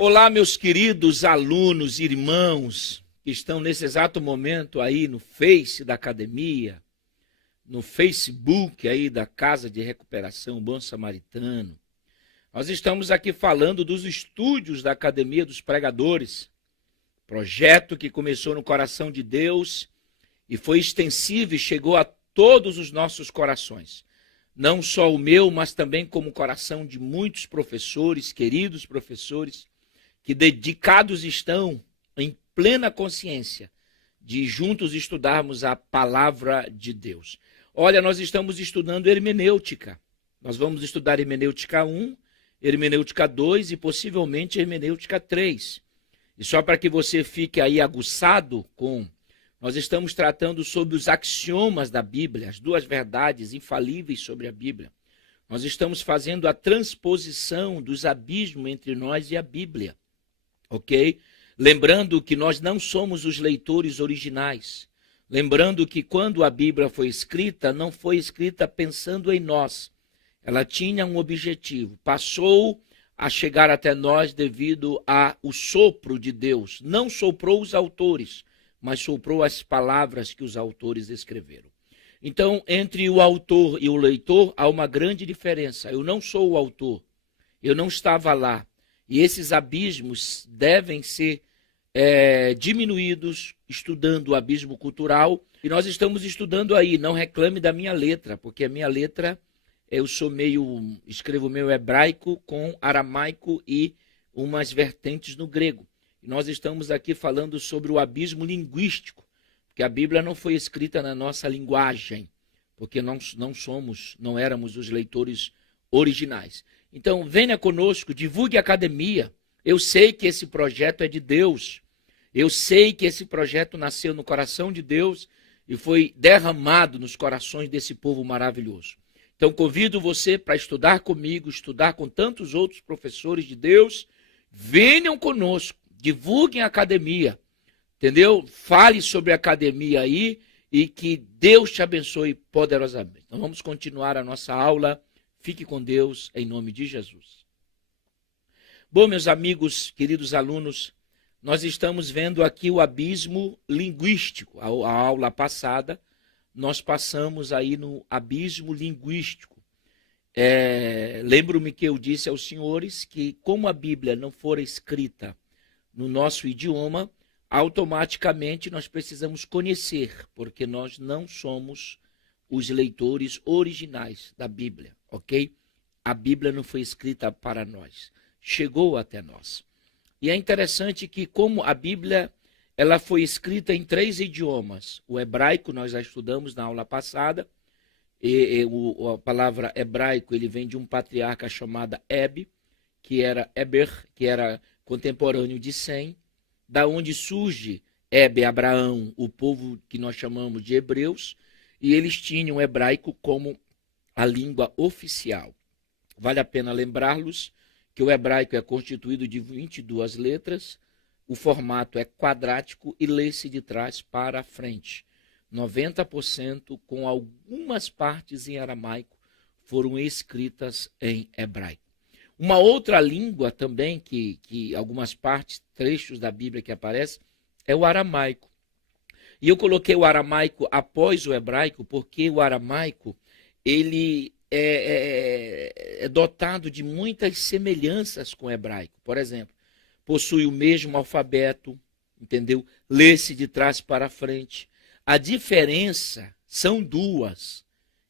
Olá, meus queridos alunos, irmãos, que estão nesse exato momento aí no Face da academia, no Facebook aí da Casa de Recuperação Bom Samaritano. Nós estamos aqui falando dos estúdios da Academia dos Pregadores, projeto que começou no coração de Deus e foi extensivo e chegou a todos os nossos corações. Não só o meu, mas também como o coração de muitos professores, queridos professores, que dedicados estão em plena consciência de juntos estudarmos a palavra de Deus. Olha, nós estamos estudando hermenêutica. Nós vamos estudar hermenêutica 1, hermenêutica 2 e possivelmente hermenêutica 3. E só para que você fique aí aguçado com... Nós estamos tratando sobre os axiomas da Bíblia, as duas verdades infalíveis sobre a Bíblia. Nós estamos fazendo a transposição dos abismos entre nós e a Bíblia. Ok? Lembrando que nós não somos os leitores originais. Lembrando que quando a Bíblia foi escrita, não foi escrita pensando em nós. Ela tinha um objetivo. Passou a chegar até nós devido ao sopro de Deus. Não soprou os autores, mas soprou as palavras que os autores escreveram. Então, entre o autor e o leitor, há uma grande diferença. Eu não sou o autor. Eu não estava lá. E esses abismos devem ser diminuídos estudando o abismo cultural. E nós estamos estudando aí, não reclame da minha letra, porque a minha letra, escrevo meio hebraico com aramaico e umas vertentes no grego. E nós estamos aqui falando sobre o abismo linguístico, porque a Bíblia não foi escrita na nossa linguagem, porque não éramos os leitores originais. Então, venha conosco, divulgue a academia. Eu sei que esse projeto é de Deus. Eu sei que esse projeto nasceu no coração de Deus e foi derramado nos corações desse povo maravilhoso. Então, convido você para estudar comigo, estudar com tantos outros professores de Deus. Venham conosco, divulguem a academia, entendeu? Fale sobre a academia aí e que Deus te abençoe poderosamente. Então, vamos continuar a nossa aula. Fique com Deus, em nome de Jesus. Bom, meus amigos, queridos alunos, nós estamos vendo aqui o abismo linguístico. A aula passada, nós passamos aí no abismo linguístico. Lembro-me que eu disse aos senhores que, como a Bíblia não for escrita no nosso idioma, automaticamente nós precisamos conhecer, porque nós não somos os leitores originais da Bíblia, ok? A Bíblia não foi escrita para nós, chegou até nós. E é interessante que, como a Bíblia ela foi escrita em 3 idiomas, o hebraico nós já estudamos na aula passada, a palavra hebraico ele vem de um patriarca chamado Heb, que era Eber, que era contemporâneo de Sem, da onde surge Heb, Abraão, o povo que nós chamamos de hebreus, e eles tinham o hebraico como a língua oficial. Vale a pena lembrá-los que o hebraico é constituído de 22 letras, o formato é quadrático e lê-se de trás para frente. 90% com algumas partes em aramaico foram escritas em hebraico. Uma outra língua também, que algumas partes, trechos da Bíblia que aparecem, é o aramaico. E eu coloquei o aramaico após o hebraico, porque o aramaico ele é dotado de muitas semelhanças com o hebraico. Por exemplo, possui o mesmo alfabeto, entendeu? Lê-se de trás para frente. A diferença são duas.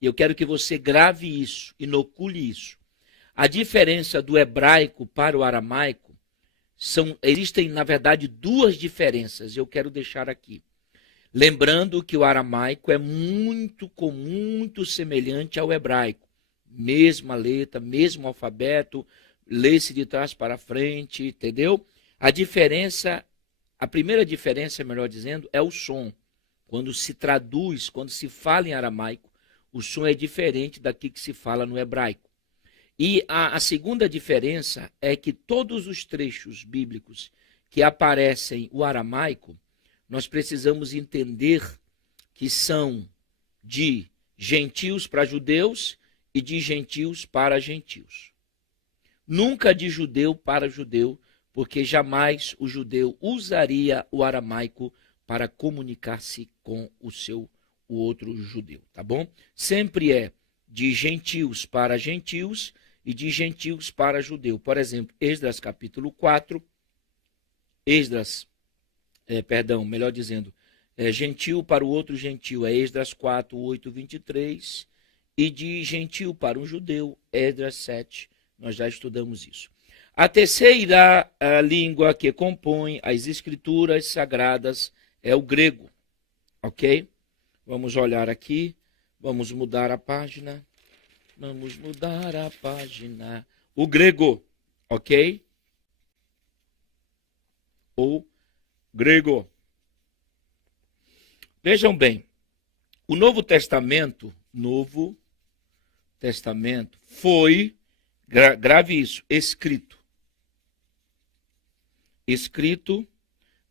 E eu quero que você grave isso, inocule isso. A diferença do hebraico para o aramaico existem, na verdade, 2 diferenças. Eu quero deixar aqui. Lembrando que o aramaico é muito comum, muito semelhante ao hebraico. Mesma letra, mesmo alfabeto, lê-se de trás para frente, entendeu? A primeira diferença, melhor dizendo, é o som. Quando se traduz, quando se fala em aramaico, o som é diferente daqui que se fala no hebraico. E a segunda diferença é que todos os trechos bíblicos que aparecem o aramaico, nós precisamos entender que são de gentios para judeus e de gentios para gentios. Nunca de judeu para judeu, porque jamais o judeu usaria o aramaico para comunicar-se com o outro judeu, tá bom? Sempre é de gentios para gentios e de gentios para judeu. Por exemplo, Esdras capítulo 4, gentil para o outro gentil é Esdras 4, 8, 23, e de gentil para um judeu, Esdras 7, nós já estudamos isso. A terceira língua que compõe as escrituras sagradas é o grego, ok? Vamos olhar aqui, vamos mudar a página, o grego, ok? O grego. Vejam bem, o Novo Testamento foi, grave isso, escrito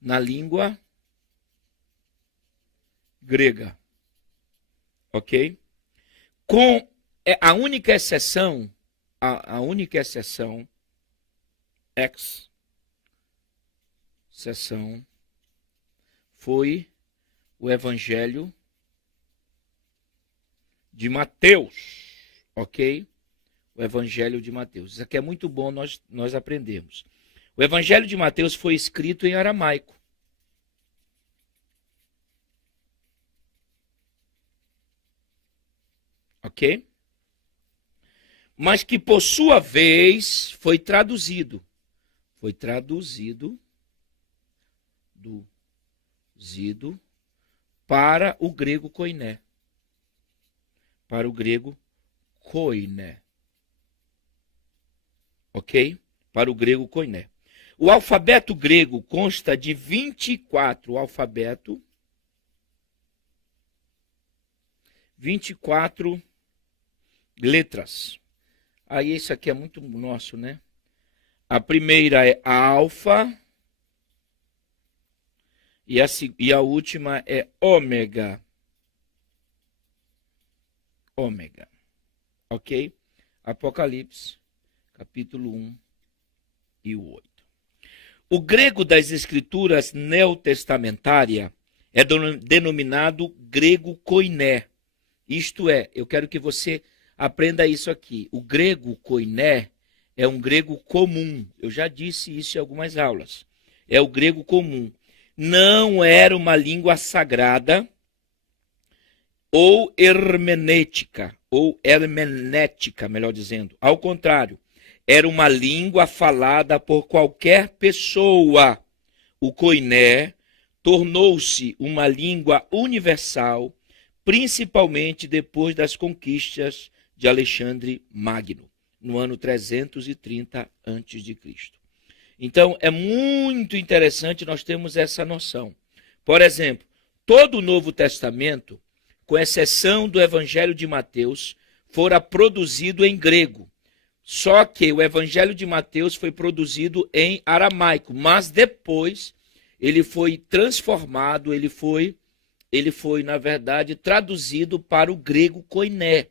na língua grega, ok? Com a única exceção, foi o Evangelho de Mateus, ok? O Evangelho de Mateus. Isso aqui é muito bom nós aprendemos. O Evangelho de Mateus foi escrito em aramaico. Ok? Mas que, por sua vez, foi traduzido. Foi traduzido para o grego koiné. Para o grego koiné. Ok? Para o grego koiné. O alfabeto grego consta de 24 letras. Aí isso aqui é muito nosso, né? A primeira é a alfa e a última é ômega. Ômega. Ok? Apocalipse, capítulo 1 e o 8. O grego das escrituras neotestamentárias é denominado grego koiné. Isto é, eu quero que você aprenda isso aqui. O grego koiné é um grego comum. Eu já disse isso em algumas aulas. É o grego comum. Não era uma língua sagrada ou hermenéutica, melhor dizendo. Ao contrário, era uma língua falada por qualquer pessoa. O koiné tornou-se uma língua universal, principalmente depois das conquistas de Alexandre Magno, no ano 330 a.C. Então, é muito interessante nós termos essa noção. Por exemplo, todo o Novo Testamento, com exceção do Evangelho de Mateus, fora produzido em grego. Só que o Evangelho de Mateus foi produzido em aramaico, mas depois ele foi transformado, ele foi, na verdade, traduzido para o grego koiné.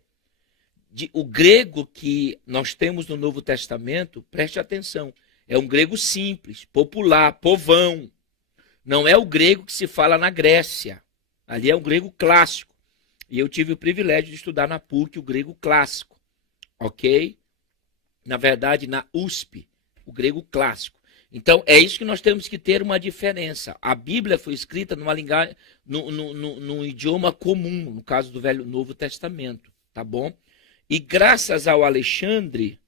O grego que nós temos no Novo Testamento, preste atenção, é um grego simples, popular, povão. Não é o grego que se fala na Grécia. Ali é um grego clássico. E eu tive o privilégio de estudar na PUC o grego clássico. Ok? Na verdade, na USP, o grego clássico. Então, é isso que nós temos que ter uma diferença. A Bíblia foi escrita numa linguagem, num idioma comum, no caso do Novo Testamento, tá bom? E graças ao Alexandre,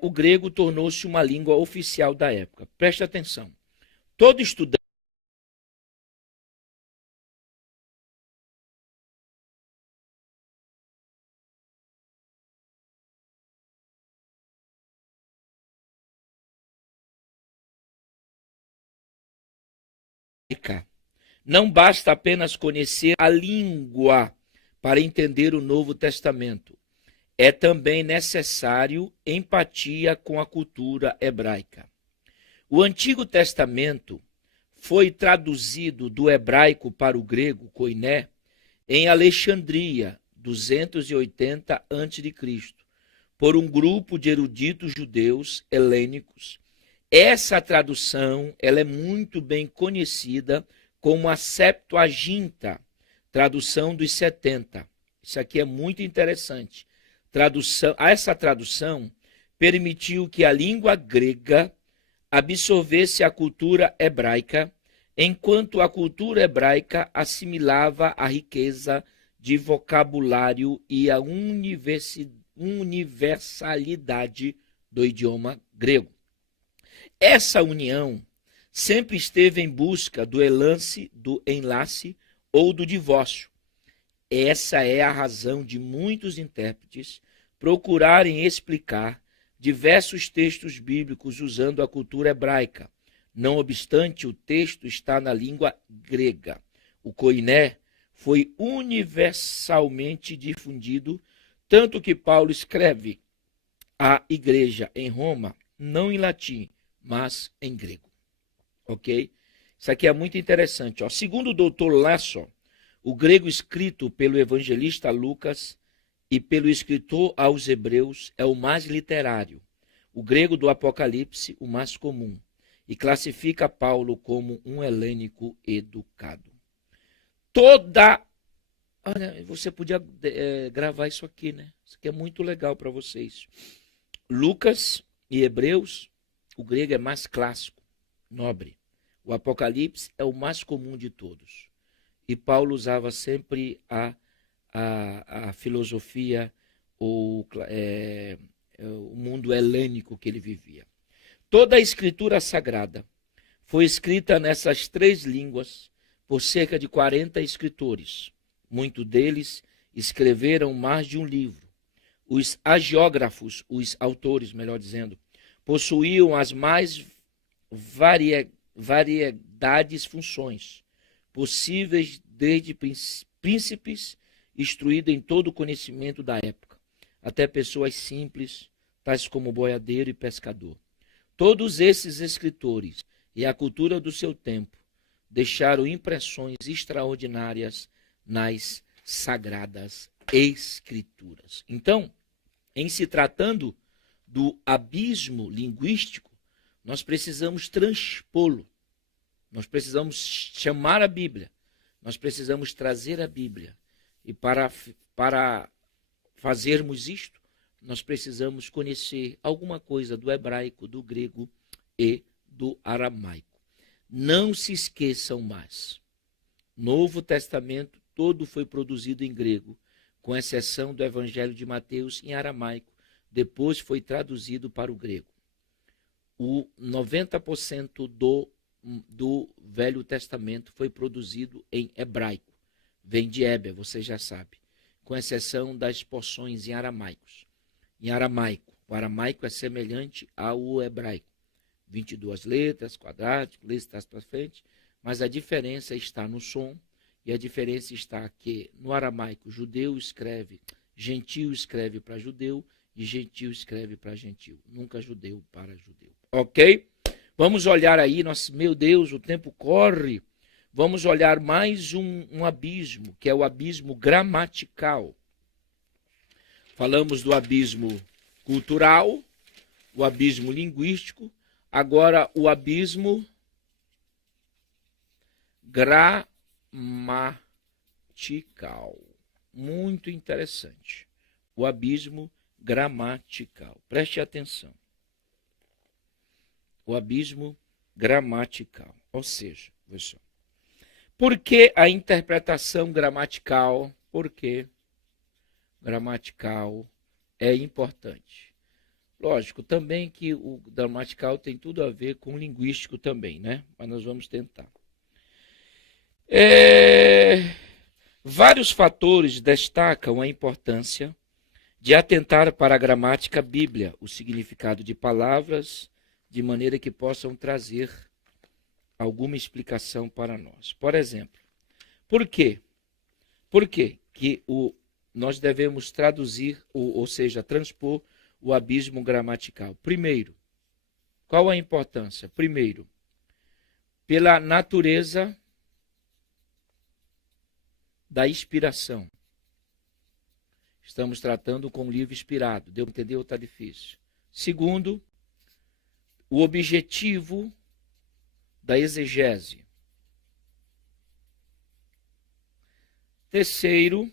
o grego tornou-se uma língua oficial da época. Preste atenção. Todo estudante não basta apenas conhecer a língua para entender o Novo Testamento. É também necessário empatia com a cultura hebraica. O Antigo Testamento foi traduzido do hebraico para o grego, koiné, em Alexandria, 280 a.C., por um grupo de eruditos judeus helênicos Essa tradução ela é muito bem conhecida como a Septuaginta, tradução dos 70. Isso aqui é muito interessante. Essa tradução permitiu que a língua grega absorvesse a cultura hebraica, enquanto a cultura hebraica assimilava a riqueza de vocabulário e a universalidade do idioma grego. Essa união sempre esteve em busca do enlace ou do divórcio. Essa é a razão de muitos intérpretes procurarem explicar diversos textos bíblicos usando a cultura hebraica. Não obstante, o texto está na língua grega. O koiné foi universalmente difundido, tanto que Paulo escreve à igreja em Roma, não em latim, mas em grego. Ok? Isso aqui é muito interessante. Ó. Segundo o doutor Lasso, o grego escrito pelo evangelista Lucas e pelo escritor aos Hebreus é o mais literário. O grego do Apocalipse, o mais comum. E classifica Paulo como um helênico educado. Olha, você podia gravar isso aqui, né? Isso aqui é muito legal para vocês. Lucas e Hebreus, o grego é mais clássico, nobre. O Apocalipse é o mais comum de todos. E Paulo usava sempre a filosofia ou o mundo helênico que ele vivia. Toda a escritura sagrada foi escrita nessas 3 línguas por cerca de 40 escritores. Muitos deles escreveram mais de um livro. Os agiógrafos, os autores, melhor dizendo, possuíam as mais variedades funções possíveis, desde príncipes instruídos em todo o conhecimento da época, até pessoas simples, tais como boiadeiro e pescador. Todos esses escritores e a cultura do seu tempo deixaram impressões extraordinárias nas sagradas escrituras. Então, em se tratando do abismo linguístico, nós precisamos transpô-lo. Nós precisamos chamar a Bíblia. Nós precisamos trazer a Bíblia. E para fazermos isto, nós precisamos conhecer alguma coisa do hebraico, do grego e do aramaico. Não se esqueçam mais. Novo Testamento todo foi produzido em grego, com exceção do Evangelho de Mateus em aramaico. Depois foi traduzido para o grego. O 90% do Velho Testamento foi produzido em hebraico. Vem de Éber, você já sabe. Com exceção das porções em aramaico. O aramaico é semelhante ao hebraico. 22 letras, quadrático, letras para frente, mas a diferença está no som, e a diferença está que no aramaico judeu escreve, gentio escreve para judeu, e gentio escreve para gentio, nunca judeu para judeu. Ok? Vamos olhar aí, meu Deus, o tempo corre. Vamos olhar mais um abismo, que é o abismo gramatical. Falamos do abismo cultural, o abismo linguístico, agora o abismo gramatical. Muito interessante. O abismo gramatical. Preste atenção. O abismo gramatical. Ou seja, pessoal, por que a interpretação gramatical? Por que gramatical é importante? Lógico, também que o gramatical tem tudo a ver com o linguístico também, né? Mas nós vamos tentar. Vários fatores destacam a importância de atentar para a gramática bíblia, o significado de palavras, de maneira que possam trazer alguma explicação para nós. Por exemplo, por quê? Por quê que nós devemos traduzir, ou seja, transpor o abismo gramatical? Primeiro, qual a importância? Primeiro, pela natureza da inspiração. Estamos tratando com um livro inspirado. Deu para entender ou está difícil? Segundo, o objetivo da exegese. Terceiro,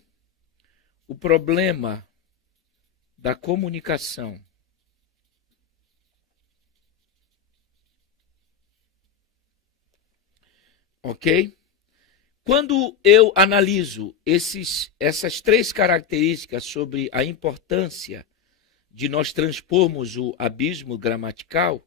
o problema da comunicação. Ok? Quando eu analiso essas três características sobre a importância de nós transpormos o abismo gramatical,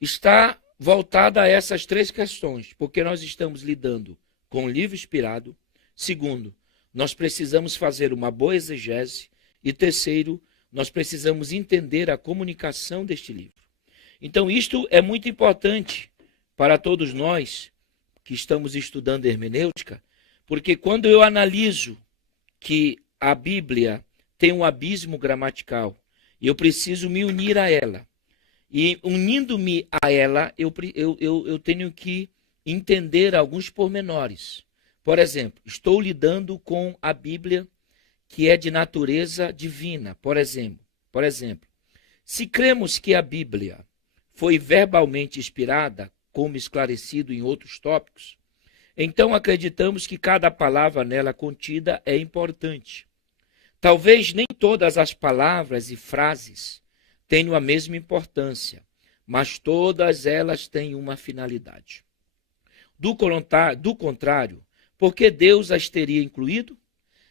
está voltada a essas três questões, porque nós estamos lidando com um livro inspirado. Segundo, nós precisamos fazer uma boa exegese. E terceiro, nós precisamos entender a comunicação deste livro. Então, isto é muito importante para todos nós que estamos estudando hermenêutica, porque quando eu analiso que a Bíblia tem um abismo gramatical, e eu preciso me unir a ela, e unindo-me a ela, eu tenho que entender alguns pormenores. Por exemplo, estou lidando com a Bíblia que é de natureza divina. Por exemplo, se cremos que a Bíblia foi verbalmente inspirada, como esclarecido em outros tópicos, então acreditamos que cada palavra nela contida é importante. Talvez nem todas as palavras e frases tenham a mesma importância, mas todas elas têm uma finalidade. Do contrário, por que Deus as teria incluído?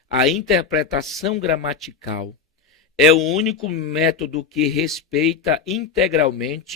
A interpretação gramatical é o único método que respeita integralmente